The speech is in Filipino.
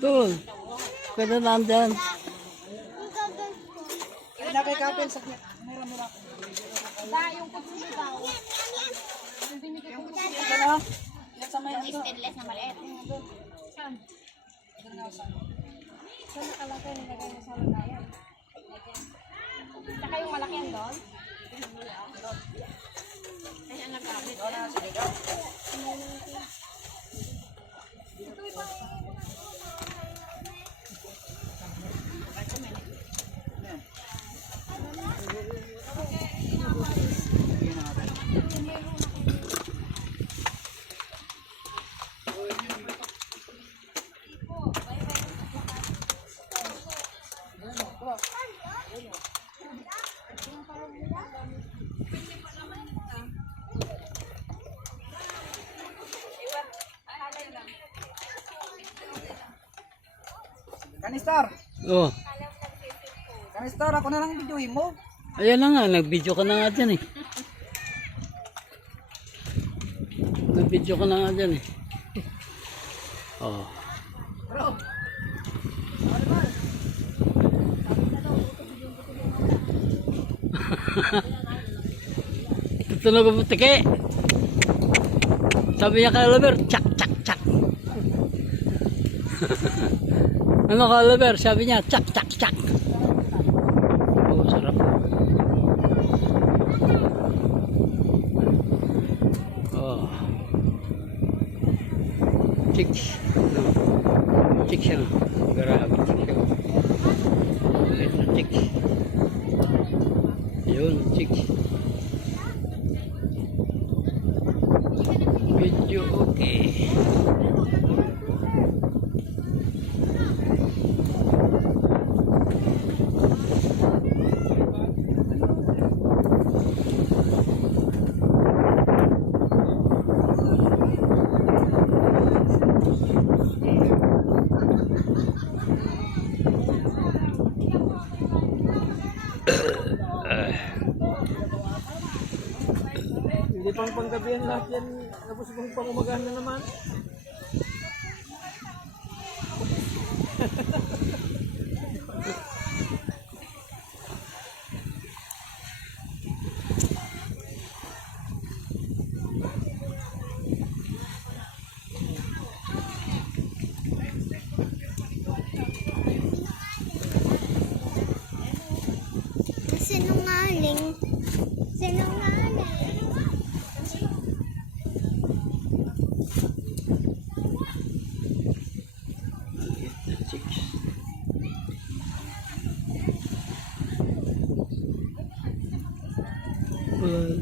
Tuh, kada nandyan. Nakay kapel sa mura-mura. Da, yung kutsili daw. Yung binigay ko kutsili. Ano? Yan sa may ano? Stainless na maliit. Saan? Saan nakalagay? Nilagay mo sa lagayan. Saka yung malaki yan doon? Ay, ang nagkabit. Wala na sinigaw. Ito iba. Kanistar. Oh, Kanistar, ako na lang videoin mo. ayan na nga, nag-video ka na nga dyan eh. Nag-video ka na nga dyan eh. Oh. Bro. Tutunog ang putike. Sabi niya kay Oliver, tsak, tsak, tsak. Ano kay Oliver? Sabi niya, tsak, tsak, tsak. Oh, sarap. Oh. Chicks. No. Chicks yan. Grabe, chicks yan. Ito, chicks. Yun, chicks. Video okay. Hindi pang panggabihan lahat yan. Tapos kung pangumagahan na naman. Sinungaling. Sinungaling. Well,